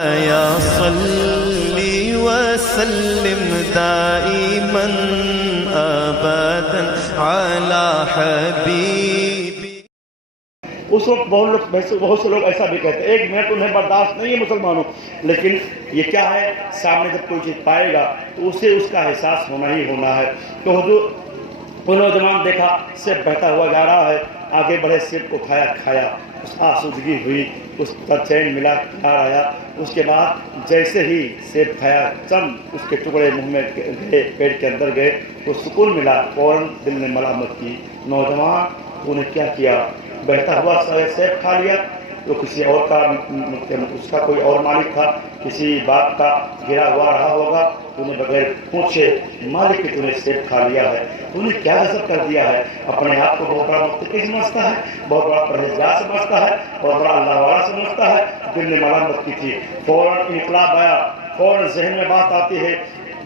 یا صلی وسلم دائما ابدا علی حبیبی۔ اس وقت بہت سے لوگ ایسا بھی کہتے ہیں، ایک منٹ انہیں برداشت نہیں ہے مسلمانوں، لیکن یہ کیا ہے، سامنے جب کوئی چیز پائے گا تو اسے اس کا احساس ہونا ہی ہونا ہے۔ تو حضور وہ نوجوان دیکھا سیب بہتا ہوا جا رہا ہے، آگے بڑھے سیب کو کھایا، اس آسودگی ہوئی، اس کا چین ملا، آیا۔ اس کے بعد جیسے ہی سیب کھایا، چند اس کے ٹکڑے منہ میں گئے، پیٹ کے اندر گئے تو سکون ملا، فوراً دل نے ملامت کی، نوجوان تو نے کیا کیا، بہتا ہوا سیب کھا لیا۔ تو کسی اور کا، اس کا کوئی اور مالک تھا، کسی باغ کا گرا ہوا رہا ہوگا، تو نے بغیر پوچھے مالک تو نے سیب کھا لیا ہے، تو نے کیا غضب کر دیا ہے، اپنے آپ کو بہت بڑا متقی سمجھتا ہے، بہت بڑا پرہیزگار سمجھتا ہے، بہت بڑا اللہ والا سمجھتا ہے۔ دل نے ملامت کی تھی، فوراً انقلاب آیا، فوراً ذہن میں بات آتی ہے،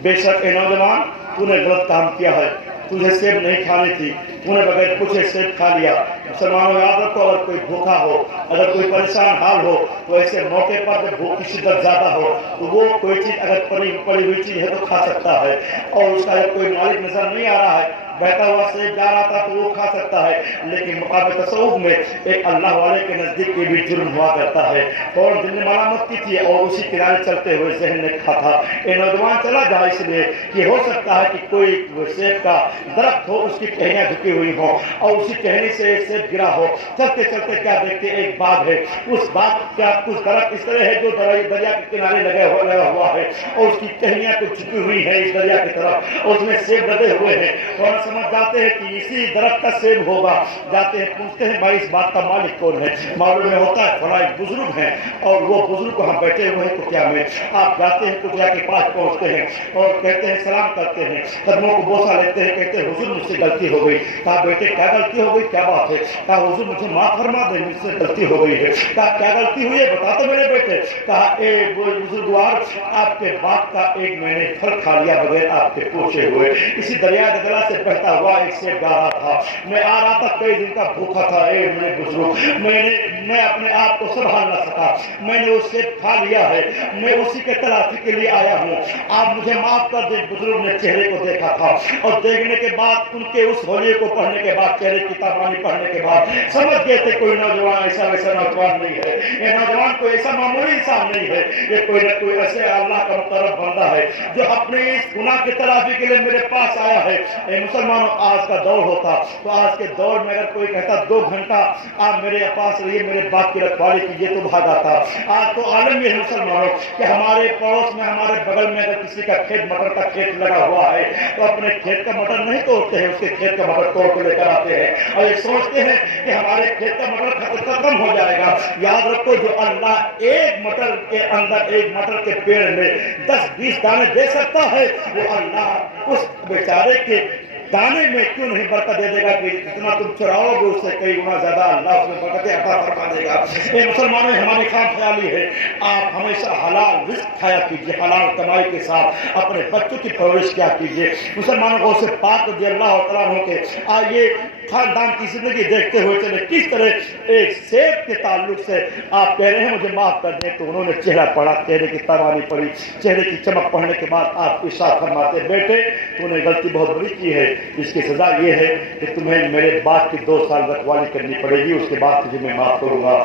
بے شک اے نوجوان تو نے غلط کام کیا ہے، تجھے سیب نہیں کھانی تھی، تو نے بغیر پوچھے سیب کھا لیا۔ مسلمانوں یاد رکھو، اگر کوئی بھوکا ہو، اگر کوئی پریشان حال ہو، تو ایسے موقع پر جب بھوک کی شدت زیادہ ہو تو وہ کوئی چیز اگر پڑی ہوئی چیز ہے تو کھا سکتا ہے، اور اس کا جب کوئی مالک نظر نہیں آ رہا ہے، بہتا ہوا سیب جا رہا تھا تو وہ کھا سکتا ہے، لیکن مقام تصوف میں ایک اللہ والے کے نزدیک یہ بھی جرم ہوا کرتا ہے۔ اور دل نے ملامت کی تھی اور اسی کنارے چلتے ہوئے ذہن نے کہا تھا اے نوجوان چلا جا، اس لیے کہ ہو سکتا ہے کہ کوئی سیب کا درخت ہو، اس کی ٹہنیاں جھکی ہوئی ہوں اور اسی ٹہنی سے ایک سیب گرا ہو۔ چلتے چلتے کیا دیکھتے، ایک باغ ہے، اس باغ کا کچھ درخت اس طرح ہے جو دریا کے کنارے لگا ہوا ہے اور اس کی ٹہنیاں کچھ جھکی ہوئی ہیں اس دریا کی طرف، اور اس میں سیب لگے ہوئے ہیں، اور سمجھ جاتے ہیں کہ اسی درخت کا سیب ہوگا۔ جاتے ہیں، پوچھتے ہیں بھائی اس بات کا مالک کون ہے؟ معلوم میں ہوتا ہے فلاں ایک بزرگ ہیں، اور وہ بزرگ وہاں بیٹھے ہوئے ہیں کٹیا میں۔ آپ جاتے ہیں، کٹیا کے پاس پہنچتے ہیں اور کہتے ہیں، سلام کرتے ہیں، قدموں کو بوسہ لیتے ہیں، کہتے ہیں حضور مجھ سے غلطی ہو گئی۔ کہا بیٹے کیا غلطی ہو گئی، کیا بات ہے؟ کہا حضور مجھے معاف فرما دیں، مجھ سے غلطی ہو گئی ہے۔ کہا کیا غلطی ہوئی ہے بتا تو میرے بیٹے۔ کہا اے بزرگوار، آپ کے باغ کا ایک میں نے پھل کھا لیا بغیر آپ کے پوچھے ہوئے، اسی دریا دجلہ سے بہتا ہوا ایک سیب جا رہا تھا، میں آ رہا تھا، کئی دن کا بھوکا تھا، اے میرے بزرگ میں اپنے آپ کو سنبھال نہ سکا، میں نے وہ سیب کھا لیا ہے، میں اسی کے تلافی کے لیے آیا ہوں، آپ مجھے معاف کر دیں۔ بزرگ نے چہرے کو دیکھا تھا اور دیکھنے کے بعد ان کے اس ہولیے کو پڑھنے کے بعد، چہرے کی تابانی پڑھنے کے بعد سمجھ گئے تھے کوئی نوجوان ایسا ویسا نوجوان نہیں ہے، یہ نوجوان کوئی ایسا معمولی انسان نہیں ہے، یہ کوئی نہ کوئی ایسے اللہ کا مقرب بندہ ہے جو اپنے اس گناہ کی تلافی کے لیے میرے پاس آیا ہے۔ اے مسلمانوں، آج کا دور ہوتا تو آج کے دور میں اگر کوئی کہتا 2 گھنٹہ آپ میرے پاس رہیے، میرے باپ کی رکھوالی کیجیے تو بھاگ آتا۔ آج تو عالم یہ ہے مسلمانوں کہ ہمارے پڑوس میں، ہمارے بغل میں اگر کسی کا کھیت، مٹر کا کھیت لگا ہوا ہے تو اپنے کھیت کا مٹر نہیں توڑتے ہیں، اس کے کھیت کا مٹر توڑ کے لے کر آتے ہیں اور یہ سوچتے ہیں کہ ہمارے کھیت کا مٹر ختم ہو جائے گا۔ یاد رکھو، جو اللہ ایک مٹر کے اندر، ایک مٹر کے پیڑ میں 10-20 دانے دے سکتا ہے، وہ اللہ اس بیچارے کے دانے میں کیوں نہیں برکت دے دے گا کہ جتنا تم چراؤ گے اس سے کئی گنا زیادہ اللہ اس میں برکتیں عطا فرما دے گا۔ اے مسلمانوں، ہماری خام خیالی ہے، آپ ہمیشہ حلال رزق کھایا کیجیے، حلال کمائی کے ساتھ اپنے بچوں کی پرورش کیا کیجیے۔ مسلمانوں کو سے پاک رضی اللہ تعالیٰ عنہ کے آئیے خاندان کی زندگی دیکھتے ہوئے چلے، کس طرح ایک سیب کے تعلق سے آپ کہہ رہے ہیں مجھے معاف کر دیں، تو انہوں نے چہرہ پڑھا، چہرے کی تابانی پڑھی، چہرے کی چمک پڑھنے کے بعد آپ ارشاد فرماتے بیٹے تو نے غلطی بہت بڑی کی ہے، اس کی سزا یہ ہے کہ تمہیں میرے باپ کی 2 سال رکھوالی کرنی پڑے گی، اس کے بعد تجھے میں معاف کروں گا۔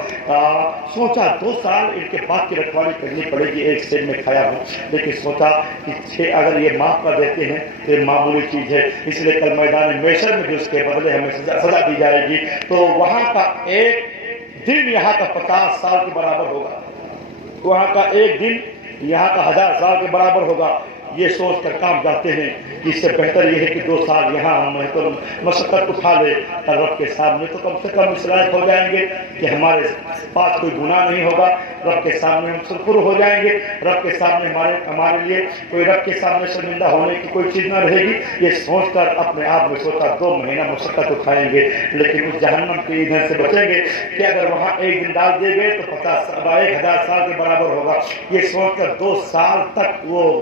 سوچا 2 سال ان کے باپ کی رکھوالی کرنی پڑے گی، ایک سیب میں کھایا ہوں، لیکن سوچا کہ اگر یہ معاف کر دیتے ہیں تو یہ معمولی چیز ہے، اس لیے کل میدان محشر میں جو اس کے بدلے ہمیں سزا دی جائے گی تو وہاں کا ایک دن یہاں کا 50 سال کے برابر ہوگا، وہاں کا ایک دن یہاں کا 1000 سال کے برابر ہوگا۔ یہ سوچ کر کام جاتے ہیں کہ اس سے بہتر یہ ہے کہ 2 سال یہاں ہم تو مشقت اٹھا لے اور رب کے سامنے تو کم سے کم اس لائق ہو جائیں گے کہ ہمارے پاس کوئی گناہ نہیں ہوگا، رب کے سامنے ہم سرخر ہو جائیں گے، رب کے سامنے ہمارے لیے کوئی رب کے سامنے شرمندہ ہونے کی کوئی چیز نہ رہے گی۔ یہ سوچ کر اپنے آپ میں سوچا 2 مہینہ مشقت اٹھائیں گے، لیکن اس جہنم کے ایندھن سے بچیں گے کہ اگر وہاں ایک دن ڈال دیے گئے تو 1000 سال کے برابر ہوگا۔ یہ سوچ کر 2 سال تک وہ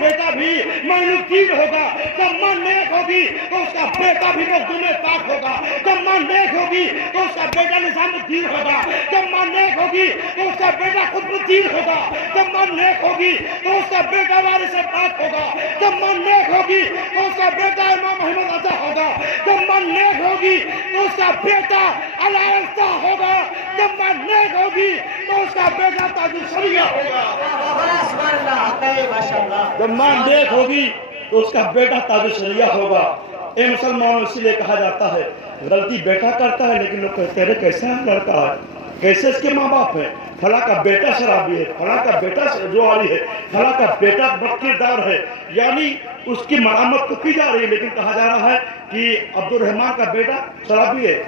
بیٹا بھی مینوکین ہوگا. جب ماں نیک ہوگی تو اس کا بیٹا بھی مخدوم پاک ہوگا. جب ماں نیک ہوگی تو اس کا بیٹا نظام الدین ہوگا. جب ماں نیک ہوگی تو اس کا بیٹا قطب الدین ہوگا. جب ماں نیک ہوگی تو اس کا بیٹا وارث پاک ہوگا. جب ماں نیک ہوگی تو اس کا بیٹا امام احمد رضا ہوگا. جب ماں نیک ہوگی تو اس کا بیٹا علایہ ہوگا. جب ماں نیک ہوگی تو اس کا بیٹا تاج الشریعہ ہوگا. جب ماں نیک ہوگی تو اس کا بیٹا تاج الشریعہ ہوگا. اے مسلمانوں، اسی لیے کہا جاتا ہے غلطی بیٹا کرتا ہے لیکن لوگ کہتے ہیں کیسا لڑکا ہے، کیسے اس کے ماں باپ ہیں، فلاں کا بیٹا شرابی ہے، فلاں کا بیٹا جواری ہے، فلاں کا بیٹا بد کردار ہے. یعنی اس کی مرامت تو کی جا رہی ہے لیکن کہا جا رہا ہے کہ عبد الرحمان کا بیٹا شرابی ہے،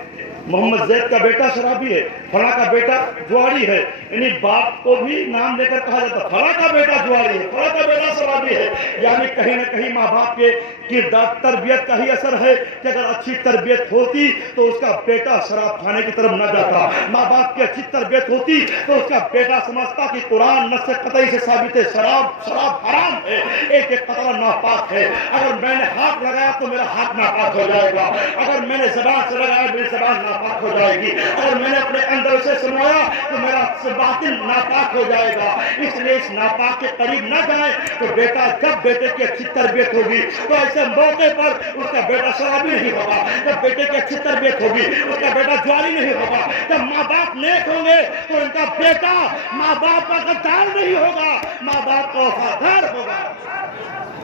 محمد زید کا بیٹا شرابی ہے، فلاں کا بیٹا جواری ہے. یعنی باپ کو بھی نام لے کر کہا جاتا فلاں کا بیٹا جواری ہے، فلاں کا بیٹا شرابی ہے. یعنی کہیں نہ کہیں ماں باپ کے کردار تربیت کا ہی اثر ہے کہ اگر اچھی تربیت ہوتی تو اس کا بیٹا شراب کھانے کی طرف نہ جاتا. ماں باپ کی اچھی تربیت ہوتی تو اس کا بیٹا سمجھتا کہ قرآن نص قطعی سے ثابت ہے شراب حرام ہے، ایک ایک قطرہ ناپاک ہے. اگر میں نے ہاتھ لگایا تو میرا ہاتھ ناپاک ہو جائے گا. اگر میں نے زبان سے لگایا میری زبان ناپاک ہو جائے گی. اگر میں نے اپنے اندر سے سنوایا تو میرا باطن ناپاک ہو جائے گا. اس لیے اس ناپاک کے قریب نہ جائے. تو بیٹا جب بیٹے کی اچھی تربیت ہوگی تو ایسے موقع پر اس کا بیٹا شرابی نہیں ہوگا. جب بیٹے کی اچھی تربیت ہوگی اس کا بیٹا جواری نہیں ہوگا. جب ماں باپ نیک ہوں گے تو ان کا بیٹا ماں باپ کا غدار نہیں ہوگا، ماں باپ کا وفادار ہوگا.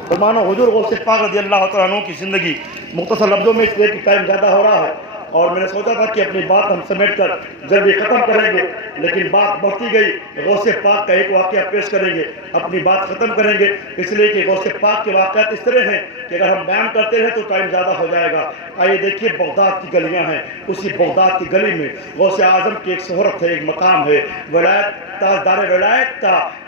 تو مانو حضور غوث پاک رضی اللہ تعالیٰ عنہ کی زندگی مختصر لفظوں میں، اس لیے کہ ٹائم زیادہ ہو رہا ہے اور میں نے سوچا تھا کہ اپنی بات ہم سمیٹ کر جلدی ختم کریں گے لیکن بات بڑھتی گئی. غوث پاک کا ایک واقعہ پیش کریں گے، اپنی بات ختم کریں گے، اس لیے کہ غوث پاک کے واقعات اس طرح ہیں کہ اگر ہم بیان کرتے رہیں تو ٹائم زیادہ ہو جائے گا. آئیے دیکھیے بغداد کی گلیاں ہیں، اسی بغداد کی گلی میں غوث اعظم کی ایک شہرت ہے، ایک مقام ہے. ولایت تاجدار ولایت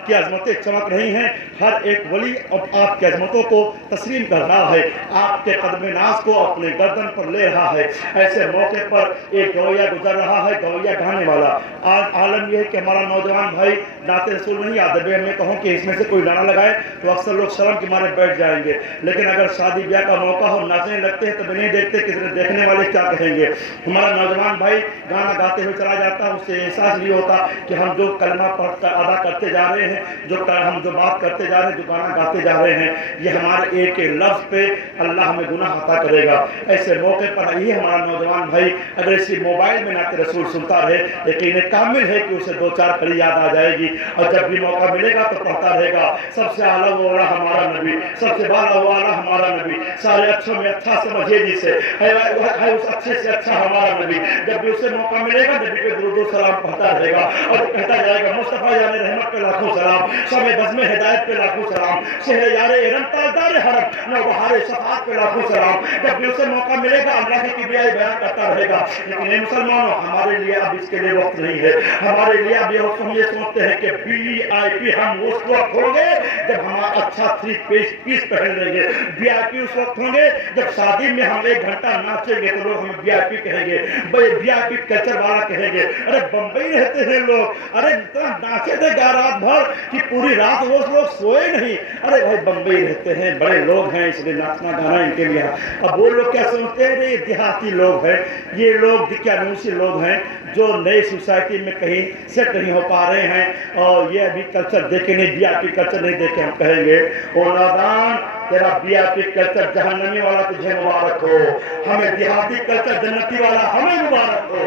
کی عظمتیں چمک رہی ہیں. ہر ایک ولی اب آپ کی عظمتوں کو تسلیم کر رہا ہے، آپ کے قدم ناز کو اپنے گردن پر لے رہا ہے. ایسے موقع پر ایک گویا گزر رہا ہے، گویا گانے والا. آج عالم یہ ہے کہ ہمارا نوجوان بھائی نعت رسول نہیں یاد ہے. میں کہوں کہ اس میں سے کوئی گانا لگائے تو اکثر لوگ شرم کے مارے بیٹھ جائیں گے، لیکن اگر شادی بیاہ کا موقع ہو ناچنے لگتے ہیں تو میں نہیں دیکھتے کہ دیکھنے والے کیا کہیں گے. ہمارا نوجوان بھائی گانا گاتے ہوئے چلا جاتا ہے، اس سے احساس نہیں ہوتا کہ ہم جو کلمہ پڑھ کر ادا کرتے جا رہے ہیں، ہم جو بات کرتے جا رہے ہیں، جو گانا گاتے جا رہے ہیں، یہ ہمارے ایک ایک لفظ پہ اللہ ہمیں گناہ عطا کرے گا. ایسے موقع پر یہ ہمارا نوجوان بھائی اگر اسی موبائل میں نعت رسول سنتا رہے، یقین کامل ہے کہ اسے دو چار کڑی یاد آ جائے گی اور جب بھی موقع ملے گا تو پڑھتا رہے گا. سب سے اعلیٰ و اعلیٰ ہمارا نبی، سب سے بالا و اعلیٰ ہمارا نبی، سارے اچھوں میں اچھا سمجھے جسے ہے اس اچھے سے اچھا ہمارا نبی. جب بھی اسے موقع ملے گا نبی پہ درود و سلام پڑھتا رہے گا اور کہتا جائے گا مصطفیٰ یار رحمت پہ لاکھوں سلام، شب بزم ہدایت پہ لاکھوں سلام، شہر یار ارم تاجدار حرم نوبہار صفات پہ لاکھوں سلام. جب بھی اسے موقع ملے گا اللہ کی کبریائی بیان کرتا رہے گا. لیکن اے مسلمانوں، ہمارے لیے اب اس کے لیے وقت نہیں ہے. ہمارے لیے اب ہم یہ سوچتے ہیں کہ VIP ہم اس وقت ہوں گے جب ہم اچھا 3 پیس پہن لیں گے. VIP اس وقت ہوں گے جب شادی میں ہم 1 گھنٹہ ناچیں گے تو لوگ ہمیں VIP کہیں گے، VIP کلچر والا کہیں گے. ارے بمبئی رہتے ہیں لوگ، ارے ناچے تھے رات بھر کہ پوری رات وہ لوگ سوئے نہیں. ارے بھائی بمبئی رہتے ہیں، بڑے لوگ ہیں، اس لیے ناچنا گانا ان کے لیے. اب وہ لوگ کیا سمجھتے ہیں؟ یہ دیہاتی لوگ ہیں، یہ لوگ دکیانوسی لوگ ہیں جو نئی سوسائٹی میں کہیں سیٹ نہیں ہو پا رہے ہیں اور یہ ابھی کلچر دیکھے نہیں، VIP کلچر نہیں دیکھے. ہم کہیں گے او نادان، تیرا VIP کلچر جہنمی والا تجھے مبارک ہو، ہمیں دیہاتی کلچر جنتی والا ہمیں مبارک ہو.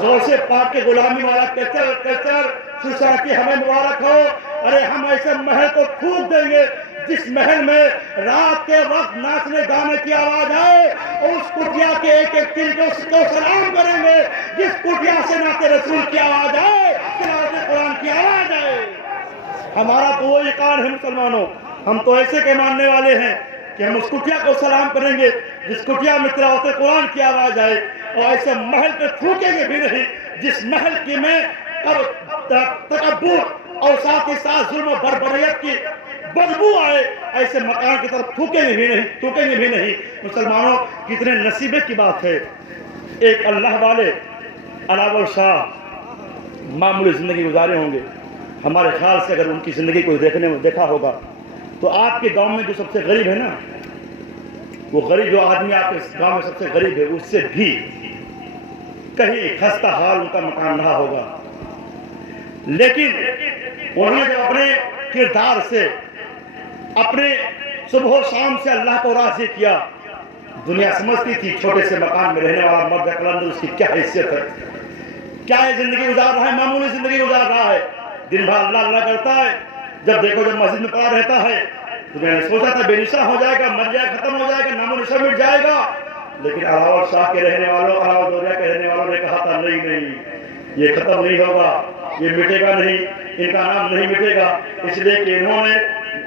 غوث پاک کے غلامی والا کلچر سوسائٹی ہمیں مبارک ہو. ارے ہم ایسے محل کو پھونک دیں گے جس محل میں رات کے وقت ناچنے گانے کی آواز آئے اور اس کٹیا کے ایک ایک دل کو سلام کریں گے جس کٹیا سے نعت رسول کی آواز آئے، تلاوت قرآن کی آواز آئے. ہمارا تو وہ یقین ہے مسلمانوں، ہم تو ایسے کے ماننے والے ہیں کہ ہم اس کٹیا کو سلام کریں گے جس کٹیا میں تلاوت قرآن کی آواز آئے، اور ایسے محل پہ تھوکیں گے بھی نہیں جس محل کی میں تکبر اور ساتھ ہی ساتھ ظلم و بربریت کی بدبو آئے. ایسے مکان کی طرف تھوکیں گے بھی نہیں. مسلمانوں کتنے نصیبے کی بات ہے. ایک اللہ والے علاوہ شاہ معمولی زندگی گزارے ہوں گے. ہمارے خیال سے اگر ان کی زندگی کو دیکھا ہوگا تو آپ کے گاؤں میں جو سب سے غریب ہے نا، وہ غریب جو آدمی آپ کے گاؤں میں سب سے غریب ہے، اس سے بھی کہیں خستہ حال ان کا مکان رہا ہوگا، لیکن انہوں نے جب اپنے کردار سے، اپنے صبح و شام سے اللہ کو راضی کیا، دنیا سمجھتی تھی چھوٹے سے مکان میں رہنے والا مرد قلندر اس کی کیا حیثیت ہے، کیا ہے زندگی گزار رہا ہے، معمولی زندگی گزار رہا ہے، دن بھر اللہ اللہ کرتا ہے، جب دیکھو جب مسجد میں پڑا رہتا ہے تو میں نے سوچا تھا بے نشاں ہو جائے گا، مر جائے، ختم ہو جائے گا، نام و نشاں مٹ جائے گا، لیکن اراول شاہ کے رہنے والوں، اراول دوریا کے رہنے والوں نے کہا تھا نہیں، یہ ختم نہیں ہوگا، یہ مٹے گا نہیں، ان کا نام نہیں مٹے گا، اس لیے کہ انہوں نے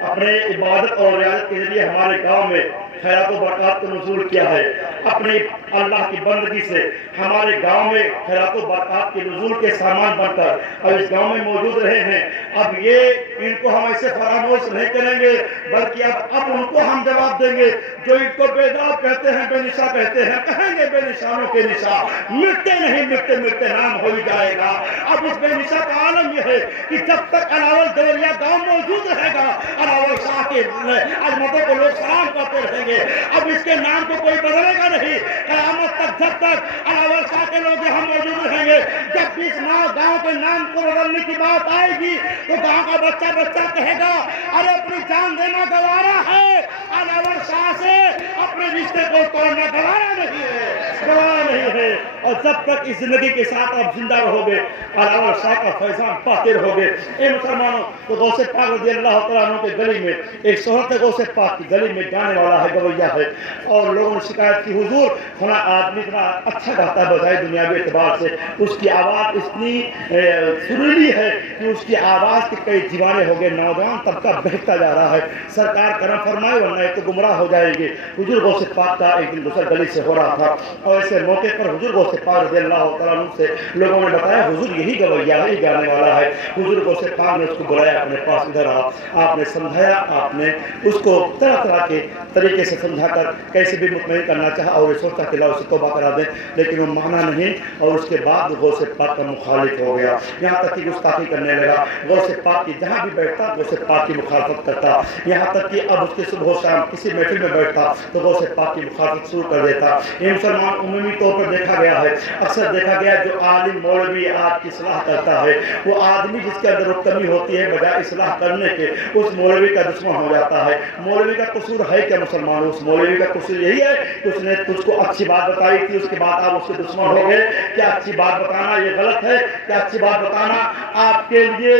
اپنے عبادت اور ریاضت کے ذریعے ہمارے گاؤں میں خیرات و برکات کا نزول کیا ہے، اپنی اللہ کی بندگی سے ہمارے گاؤں میں خیرات و برکات کے نزول کے سامان بن کر اب اس گاؤں میں موجود رہے ہیں۔ اب یہ ان کو ہم ایسے فراموش نہیں کریں گے، بلکہ اب ان کو ہم جواب دیں گے، جو ان کو بے داد کہتے ہیں، بے نشاں کہتے ہیں، کہیں گے بے نشانوں کے نشاں مٹتے نہیں، مٹتے نام ہو ہی جائے گا۔ اب اس بے نشاں کا عالم یہ ہے کہ جب تک اراول دوریا گاؤں موجود رہے گا، اراول شاہ کے عظمتوں کو لوگ سلام کرتے رہیں گے، اب اس کے نام کو کوئی بدلے گا نہیں، قیامت تک جب تک اراول شاہ کے لوگ یہاں موجود رہیں گے۔ جب بھی اس گاؤں کے نام کو بدلنے کی بات آئے گی تو گاؤں کا بچہ کہے گا ارے اپنی جان دینا گوارا ہے، اراول شاہ سے اپنے رشتے کو توڑنا گوارا نہیں ہے۔ اور جب تک اس زندگی کے ساتھ آپ زندہ رہو گے، اراول شاہ کا فیضان پاتے رہو گے۔ اے مسلمانوں، تو غوث پاک رضی اللہ تعالیٰ عنہ کے گلی میں ایک شہرت غوث پاک کی گلی میں گانے والا ہے، گویا ہے، اور لوگوں نے شکایت کی حضور فلاں آدمی اتنا اچھا گاتا ہے بجائے دنیاوی اعتبار سے، اس کی آواز اتنی سریلی ہے کہ اس کی آواز کے کئی دیوانے ہو گئے، نوجوان طبقہ بہتا جا رہا ہے، سرکار کرم فرمائے ورنہ ایک تو گمراہ ہو جائے گے۔ حضور غوث پاک کا ایک دن دوسر گلی سے ہو رہا تھا، اور ایسے موقع پر حضور غوث پاک رضی اللہ تعالیٰ عنہ سے لوگوں نے بتایا حضور یہی گویا ہے، گانے والا ہے۔ حضور غوث پاک نے اس کو بلایا اپنے پاس، ادھر آ، آپ نے سمجھایا، آپ نے اس کو طرح کے طریقے سے سمجھا کر کیسے بھی مطمئن کرنا چاہا، اور یہ سوچا کہ لا اسے توبہ کرا دیں، لیکن وہ مانا نہیں، اور اس کے بعد غوث پاک کا مخالف ہو گیا، یہاں تک کہ گستاخی کرنے لگا، غوث پاک کی جہاں بھی بیٹھتا غوث پاک کی مخالفت کرتا، یہاں تک کہ اب اس کے صبح و شام کسی محفل میں بیٹھتا تو غوث پاک کی مخالفت شروع کر دیتا۔ یہ مسلمان عمومی طور پر دیکھا گیا ہے، اکثر دیکھا گیا جو عالم مولوی آپ کی اصلاح کرتا ہے، وہ آدمی جس کے اندر وہ کمی ہوتی ہے بجائے اصلاح کرنے کے اس مولوی کا دشمن ہو جاتا ہے۔ مولوی کا قصور ہے کیا مسلمانوں؟ اس مولوی کا قصور یہی ہے کہ اس نے تجھ کو اچھی بات بتائی تھی، اس کے بعد آپ اس کے دشمن ہو گئے۔ کیا اچھی بات بتانا یہ غلط ہے؟ کیا اچھی بات بتانا آپ کے لیے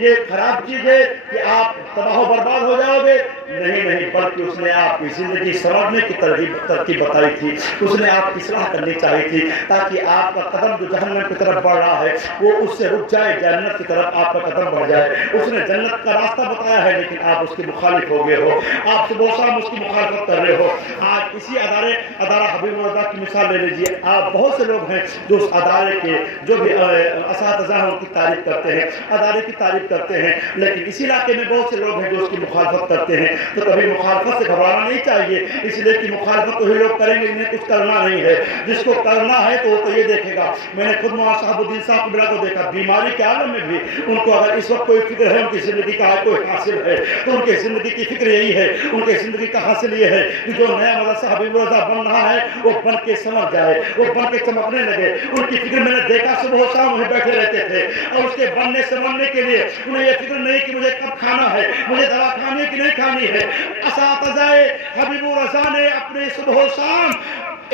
یہ خراب چیز ہے کہ آپ تباہ و برباد ہو جاؤ گے؟ نہیں، بلکہ اس نے آپ کی زندگی سنورنے کی ترکیب بتائی تھی، اس نے آپ کی اصلاح کرنی چاہیے تھی تاکہ آپ کا قدم جو جہنم کی طرف بڑھ رہا ہے وہ اس سے رک جائے، جنت کی طرف آپ کا قدم بڑھ جائے۔ اس نے جنت کا راستہ بتایا ہے لیکن آپ اس کے مخالف ہو گئے ہو، آپ صبح و شام اس کی مخالفت کر رہے ہو۔ آج اسی ادارہ حبیب اللہ کی مثال لے لیجیے، آپ بہت سے لوگ ہیں جو اس ادارے کے جو بھی اساتذہ ہیں ان کی تعریف کرتے ہیں، ادارے کی تعریف کرتے ہیں، لیکن اسی علاقے میں بہت سے لوگ ہیں جو اس کی مخالفت کرتے ہیں۔ تو کبھی مخالفت سے گھبرانا نہیں چاہیے، اس لیے کہ مخالفت تو ہی لوگ کریں گے، انہیں کچھ کرنا نہیں ہے۔ جس کو کرنا ہے تو وہ تو یہ دیکھے گا۔ میں نے خود مولانا صاحب الدین صاحب قبلہ کو دیکھا، بیماری کے عالم میں بھی ان کو اگر اس وقت کوئی فکر ہے ان کی زندگی کا کوئی حاصل ہے تو ان کی زندگی کی فکر یہی ہے، ان کی زندگی کا حاصل یہ ہے کہ جو نیا مدرسہ حبیب رضا بن رہا ہے وہ بن کے سمجھ جائے، وہ بن کے چمکنے لگے۔ ان کی فکر میں نے دیکھا صبح و شام وہیں بیٹھے رہتے تھے، اور اس کے بننے سمجھنے کے لیے انہیں یہ فکر نہیں کہ مجھے کب کھانا ہے، مجھے دوا کھانی کہ نہیں کھانی ہے۔ اساتذہ حبیب رضا نے اپنے صبح و شام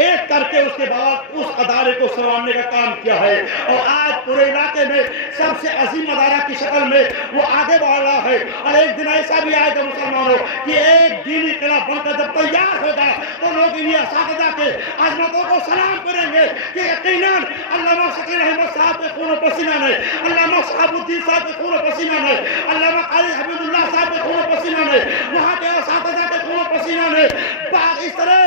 ایک کر کے اس کے بعد اس ادارے کو سنوارنے کا کام کیا ہے، اور آج پورے علاقے میں سب سے عظیم ادارہ کی شکل میں وہ آگے بڑھ رہا ہے۔ اور ایک دن ایسا بھی آئے گا مسلمانوں کہ ایک دینی قلعہ بن کر جب تیار ہوگا تو لوگ انہیں اساتذہ کے عظمتوں کو سلام کریں گے کہ یقیناً علامہ شکیل احمد صاحب کے خون و پسینہ نے، علامہ صاحب الدین صاحب کے خون و پسینہ نے، علامہ قاری حبیب اللہ صاحب کے خون و پسینہ نے، وہاں کے اساتذہ کے خون و پسینہ نے اس طرح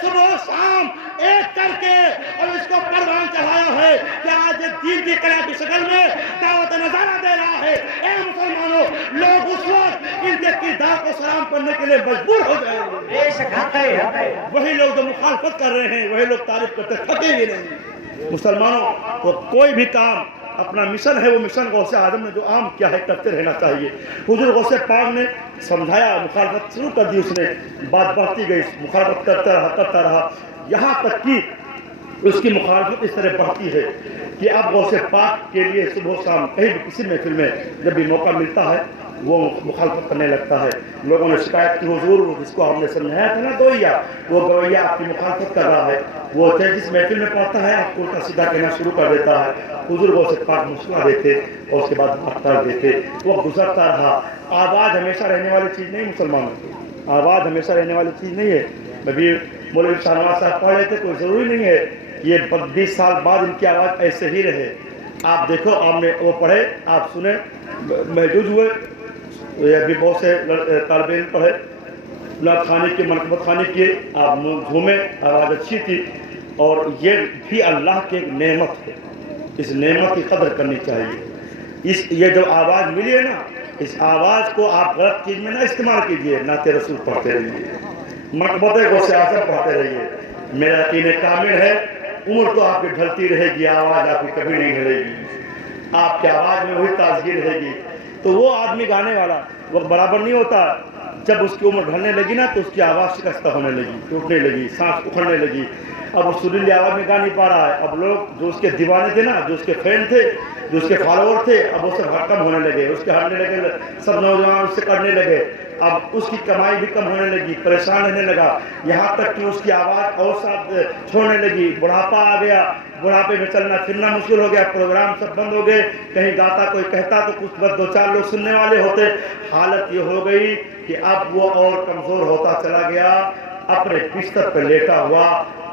صبح و شام ایک کر کے اور اس کو پروان چڑھایا ہے کہ آج دین کی قلعہ کی شکل میں دعوت نظارہ دے رہا ہے۔ اے مسلمانوں، لوگ اس وقت ان کے کردار کو سلام کرنے کے لیے مجبور ہو جائیں گے۔ وہی لوگ جو مخالفت کر رہے ہیں وہی لوگ تعریف کرتے تھکے ہی نہیں۔ مسلمانوں کو کوئی بھی کام اپنا مشن ہے وہ مشن غوث اعظم نے جو عام کیا ہے کرتے رہنا چاہیے. حضور غوث پاک نے سمجھایا, مخالفت شروع کر دی, اس نے بات بڑھتی گئی, مخالفت کرتا رہا یہاں تک کہ اس کی مخالفت اس طرح بڑھتی ہے کہ اب غوث پاک کے لیے صبح و شام کہیں بھی کسی محفل میں جب بھی موقع ملتا ہے وہ مخالفت کرنے لگتا ہے. لوگوں نے شکایت کی حضور جس کو ہم نے سمجھایا تھا نا گویا, وہ گویا آپ کی مخالفت کر رہا ہے, وہ جس محفل میں پڑھتا ہے آپ کو الٹا سیدھا کہنا شروع کر دیتا ہے. حضور غوث پاک مسکرا دیتے اور اس کے بعد بات کر دیتے. وہ گزرتا رہا. آواز ہمیشہ رہنے والی چیز نہیں مسلمانوں کی, آواز ہمیشہ رہنے والی چیز نہیں ہے. نبی مولوی شاہنواز صاحب پڑھ رہے تھے, کوئی ضروری نہیں ہے یہ 20 سال بعد ان کی آواز ایسے ہی رہے. آپ دیکھو, آپ نے وہ پڑھے, آپ سنیں, محجوز ہوئے, ابھی بہت سے طالب علم پڑھے, گلاب خانی کی منقبت خانی کی, آپ گھومے, آواز اچھی تھی. اور یہ بھی اللہ کی ایک نعمت ہے, اس نعمت کی قدر کرنی چاہیے. یہ جو آواز ملی ہے نا, اس آواز کو آپ غلط چیز میں نہ استعمال کیجیے. نعت رسول پڑھتے رہیے, منقبت غوث اعظم پڑھتے رہیے. میرا یقین کامل ہے عمر تو آپ کی ڈھلتی رہے گی, آواز آپ کی کبھی نہیں ڈھلے گی, آپ کی آواز میں وہی تازگی رہے گی. تو وہ آدمی گانے والا وقت برابر نہیں ہوتا. جب اس کی عمر ڈھلنے لگی نا تو اس کی آواز شکستہ ہونے لگی, ٹوٹنے لگی, سانس اکھڑنے لگی. اب وہ سریلی آواز میں گا نہیں پا رہا ہے. اب لوگ جو اس کے دیوانے تھے نا, جو اس کے فین تھے, جو اس کے فالوور تھے, اب وہ سب کم ہونے لگے, اس کے ہٹنے لگے, سب نوجوان اس سے کرنے لگے. اب اس کی کمائی بھی کم ہونے لگی, پریشان رہنے لگا, یہاں تک کہ اس کی آواز اور ساتھ چھوڑنے لگی. بڑھاپا آ گیا, بڑھاپے میں چلنا پھرنا مشکل ہو گیا, پروگرام سب بند ہو گئے. کہیں گاتا کوئی کہتا تو کچھ بس 2-4 لوگ سننے والے ہوتے. حالت یہ ہو گئی کہ اب وہ اور کمزور ہوتا چلا گیا, اپنے بستر پہ لیٹا ہوا.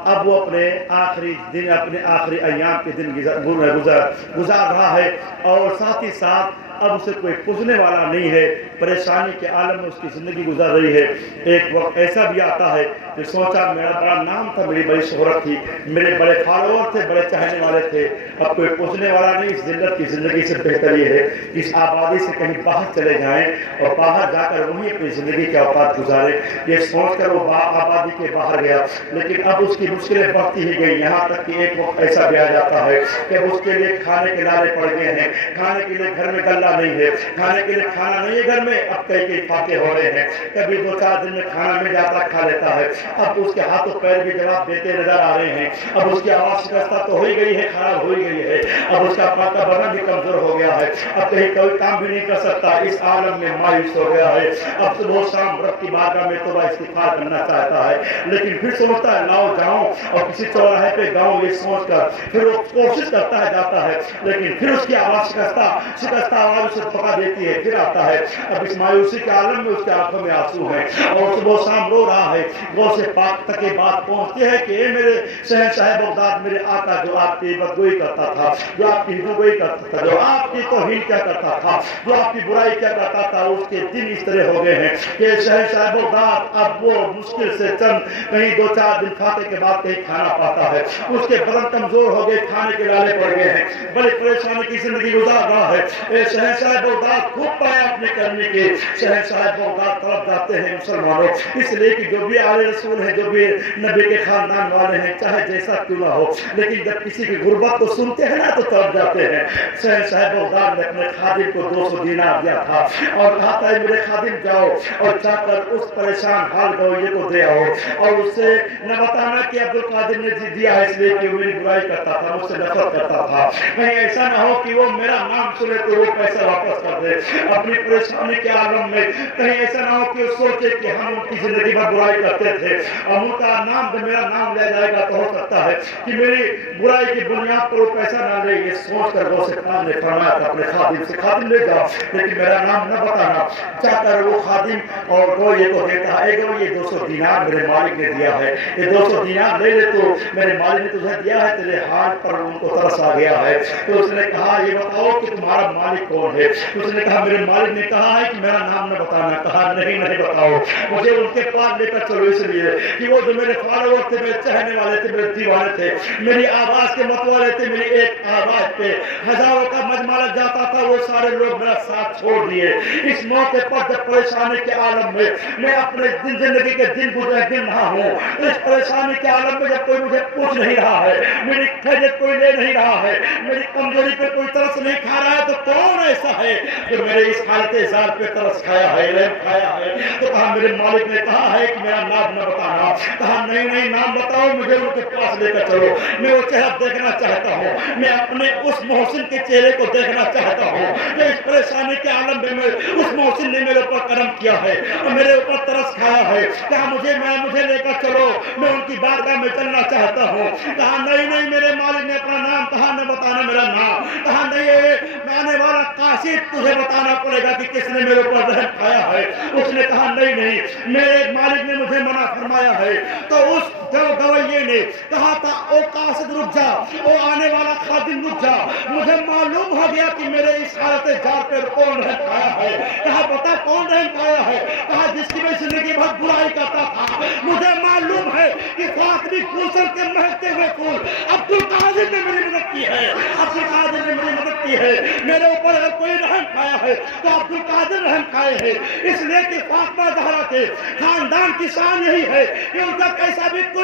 اب وہ اپنے آخری دن, اپنے آخری ایام کے دن گزار رہا ہے, اور ساتھ ہی ساتھ اب اسے کوئی پوچھنے والا نہیں ہے. پریشانی کے عالم میں اس کی زندگی گزر رہی ہے. ایک وقت ایسا بھی آتا ہے کہ سوچا میرا بڑا نام تھا, میری بڑی شہرت تھی, میرے بڑے فالوور تھے, بڑے چاہنے والے تھے, اب کوئی پوچھنے والا نہیں. اس ذلت کی زندگی سے بہتر یہ ہے کہ اس آبادی سے کہیں باہر چلے جائیں اور باہر جا کر وہیں اپنی زندگی کے اوقات گزارے. یہ سوچ کر وہ آبادی کے باہر گیا, لیکن اب اس کی مشکلیں بڑھتی ہی گئی. یہاں تک کہ ایک وقت ایسا بھی آ جاتا ہے کہ اس کے لیے کھانے کے لالے پڑ گئے ہیں, کھانے کے لیے گھر میں غلہ نہیں ہے, کھانے کے لیے کھانا نہیں ہے گھر میں. اب کئی فاقے ہو رہے ہیں, کبھی 2-4 دن میں کھانا مل جاتا کھا لیتا ہے. اب اس کے ہاتھوں پیر بھی جواب دیتے نظر آ رہے ہیں. اب اس کی آواز شکستہ تو ہو ہی گئی ہے, خراب ہو ہی گئی ہے. اب اس کا پاکہ بنا بھی کمزور ہو گیا ہے, اب کہیں کوئی کام بھی نہیں کر سکتا. اس عالم میں مایوس ہو گیا ہے. اب صبح و شام رب کی بارگاہ میں توبہ استغفار کرنا چاہتا ہے, لیکن پھر سوچتا ہے لاؤ جاؤں اور کسی چوراہے پہ گاؤں, یہ سوچ کر پھر وہ کوشش کرتا ہے, جاتا ہے, لیکن پھر اس کی آواز شکستہ آواز اسے تھکا دیتی ہے, پھر آتا ہے. اب اس مایوسی کے عالم میں اس کے آنکھوں میں آنسو ہیں اور صبح و شام رو رہا ہے. غوث پاک تک یہ بات پہنچتی ہے کہ اے میرے شہنشاہ بغداد, میرے آقا جو آپ کی بدگوئی کرتا تھا, جو آپ کی ہدوگوئی کرتا تھا, جو آپ کی توہین کیا کرتا تھا, جو آپ کی برائی کیا کرتا تھا, اس کے دن اس طرح ہو گئے ہیں کہ شہنشاہ بغداد اب وہ مشکل سے چند کہیں 2-4 دن کھاتے کے بعد کہیں کھانا پاتا ہے. اس کے بدن کمزور ہو گئے, کھانے کے لالے پڑ گئے ہیں, بڑی پریشانی کی زندگی گزار رہا ہے. اے شہنشاہ بغداد خوب پایا اپنے کرنے کے. شہنشاہ بغداد طرف جاتے ہیں مسلمانوں, اس لیے کہ جو بھی آل رسول ہیں, جو بھی نبی کے خاندان والے ہیں, چاہے جیسا کیوں نہ ہو, لیکن جب کسی کی غربت کو سنتے ہیں نا تو طرف جاتے ہیں. شہنشاہ بغداد نے اپنے خادم کو 200 دینار دیا تھا اور کہا تھا میرے خادم جاؤ اور جا کر اس پریشان حال گویے کو دے آؤ, اور اس سے نہ بتانا کہ عبد القادر نے دیا ہے اس لیے کہ وہ میری برائی کرتا تھا, مجھ سے نفرت کرتا تھا. کہیں ایسا نہ ہو کہ وہ میرا نام سنے تو وہ پیسہ واپس کر دے اپنی پریشانی کے عالم میں. کہیں ایسا نہ ہو کہ وہ سوچے کہ ہم ان کی زندگی میں برائی کرتے تھے اور ان کا نام جب میرا نام لے جائے گا تو ہو سکتا ہے کہ میری برائی کی بنیاد پر وہ پیسہ نہ لے. یہ سوچ کر غوث پاک نے فرمایا تھا اپنے خادم سے, خادم لے جاؤ لیکن میرا نام نہ بتانا. جا کر وہ خادم اور گویے کو دیتا ہے, یہ 200 دینار میرے مالک نے دیا ہے, یہ 200 دینار لے لے, تو میرے مالک نے تجھے دیا ہے, تیرے حال پر ان کو ترس آ گیا ہے. تو اس نے کہا یہ بتاؤ کہ تمہارا مالک کون کون ہے؟ اس نے کہا میرے مالک نے کہا ہے کہ میرا نام نہ بتانا. کہا نہیں بتاؤ, مجھے ان کے پاس لے کر چلو, اس لیے کہ وہ جو میرے فالوور تھے, میرے چہنے والے تھے, میرے دیوانے تھے, میری آواز کے متوالے تھے, میری ایک آواز پہ ہزاروں کا مجمع لگ جاتا تھا. وہ سارے لوگ میرا ساتھ چھوڑ دیے. اس موقع پر جب پریشانی کے عالم میں اپنے زندگی کے دن گزرے دن رہا ہوں, اس پریشانی کے عالم میں جب کوئی مجھے پوچھ نہیں رہا ہے, میری خیریت کوئی لے نہیں رہا ہے, میری کمزوری پہ کوئی ترس نہیں کھا رہا ہے, تو کون ایسا ہے جو میرے اس حالت زار پہ ترس کھایا ہے, رحم کھایا ہے؟ تو کہا میرے مالک نے کہا ہے کہ میرا نام نہ بتانا. کہا نہیں نام بتاؤ, مجھے ان کے پاس لے کر چلو, میں وہ چہرہ دیکھنا چاہتا ہوں, میں اپنے اس محسن کے چہرے کو دیکھنا چاہتا ہوں کہ اس پریشانی کے عالم میں اس محسن نے میرے اوپر کرم کیا ہے اور میرے اوپر ترس کھایا ہے. کہا مجھے لے کر چلو, میں ان کی بارگاہ میں چلنا چاہتا ہوں. کہا نہیں میرے مالک نے اپنا نام کہا نہ بتانا میرا نام. کہا نہیں, میں آنے والا قاصد تجھے بتانا پڑے گا کہ کس نے میرے اوپر رحم کھایا ہے. اس نے کہا نہیں, میرے مالک نے مجھے منع فرمایا ہے. تو اس گویے نے کہا تھا او قاصد رک جا, او آنے والا خادم رک جا, مجھے معلوم ہو گیا کہ میرے اس حالت جار پہ کون رحم کھایا ہے. کہا بتا کون رحم کھایا ہے؟ کہا جس کی میں زندگی بھر برائی کرتا تھا. مجھے معلوم ہے کہ فاطمی گلشن کے مہکتے ہوئے پھول عبد القادر نے میری مدد کی ہے, عبد القادر نے میری مدد کی ہے. میرے اوپر اگر کوئی رحم کھایا ہے تو عبد القادر رحم کھائے ہیں. اس لیے کہ فاطمہ زہرا کے خاندان کی شان یہی ہے کہ ان کا کیسا بھی کوئی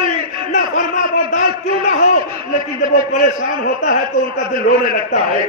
نہ فرما بردار کیوں نہ ہو, لیکن جب وہ پریشان ہوتا ہے تو ان کا دل رونے لگتا ہے.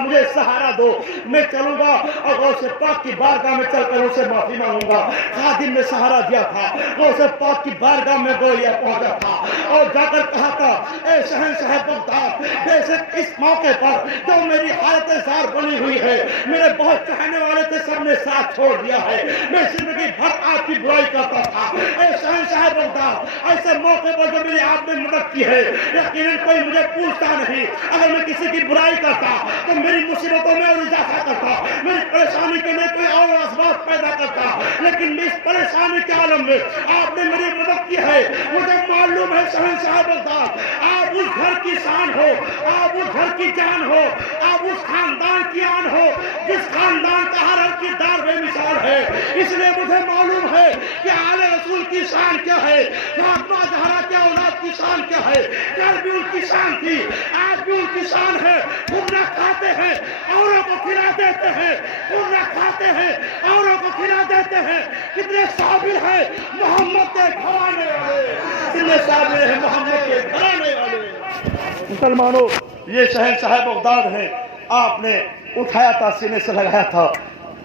مجھے سہارا دو, میں چلوں گا اور غوث پاک کی بارگاہ میں چل کر اسے معافی مانگوں گا. خادم نے سہارا دیا تھا, غوث پاک کی بارگاہ میں گویا پہنچا تھا اور جا کر کہا تھا اے شہنشاہ بغداد, جیسے اس موقع پر جو میری حالت زار بنی ہوئی ہے, میرے بہت چاہنے والے تھے, سب نے ساتھ چھوڑ دیا ہے, میں زندگی بھر آپ کی برائی کرتا تھا. اے شہنشاہ بغداد, ایسے موقع پر جو میری آپ نے مدد کی ہے, یقیناً کوئی مجھے پوچھتا نہیں. اگر میں کسی کی برائی کرتا تو میری مصیبتوں میں اور اضافہ کرتا, میری پریشانی کے لیے کوئی اور اسباب پیدا کرتا, لیکن میں اس پریشانی کے عالم میں آپ نے میری مدد کی ہے. مجھے معلوم ہے شہنشاہ بغداد, آپ اس گھر کی شان ہو, آپ اس گھر کی جان ہو, آپ اس خاندان کی آن ہو جس خاندان کا ہر کی دار بے مثال ہے. اس لیے مجھے معلوم ہے کہ آل رسول کی شان کیا ہے, فاطمہ زہرا کے اولاد کی شان کیا ہے. کل بھی ان کی شان تھی, آج بھی ان کی شان ہے. کھانا کھاتے ہیں, اوروں کو کھلا دیتے ہیں, کھانا کھاتے ہیں, اوروں کو کھلا دیتے ہیں. کتنے صابر ہیں محمد کے گھرانے والے, کتنے صابر ہیں محمد کے گھرانے والے. مسلمانوں, یہ شہنشاہ بغداد ہیں. آپ نے اٹھایا تھا, سینے سے لگایا تھا,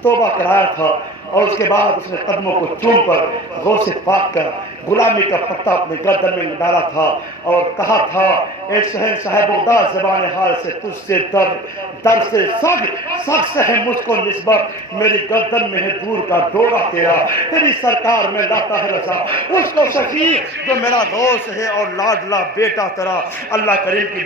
توبہ کرایا تھا, اور اس کے بعد اس نے قدموں کو چوم کر غوث پاک کا غلامی کا پتہ اپنے گردن میں ڈالا تھا اور کہا تھا اے شہنشاہ بغداد, زبان حال سے تجھ سے در سے سگ سے ہے مجھ کو نسبت, میری گردن میں ہے دور کا ڈورا تیرا, تیری سرکار میں لاتا ہے رضا اس کو شفیع جو میرا دوست ہے اور لاڈلا بیٹا تیرا. اللہ کریم کی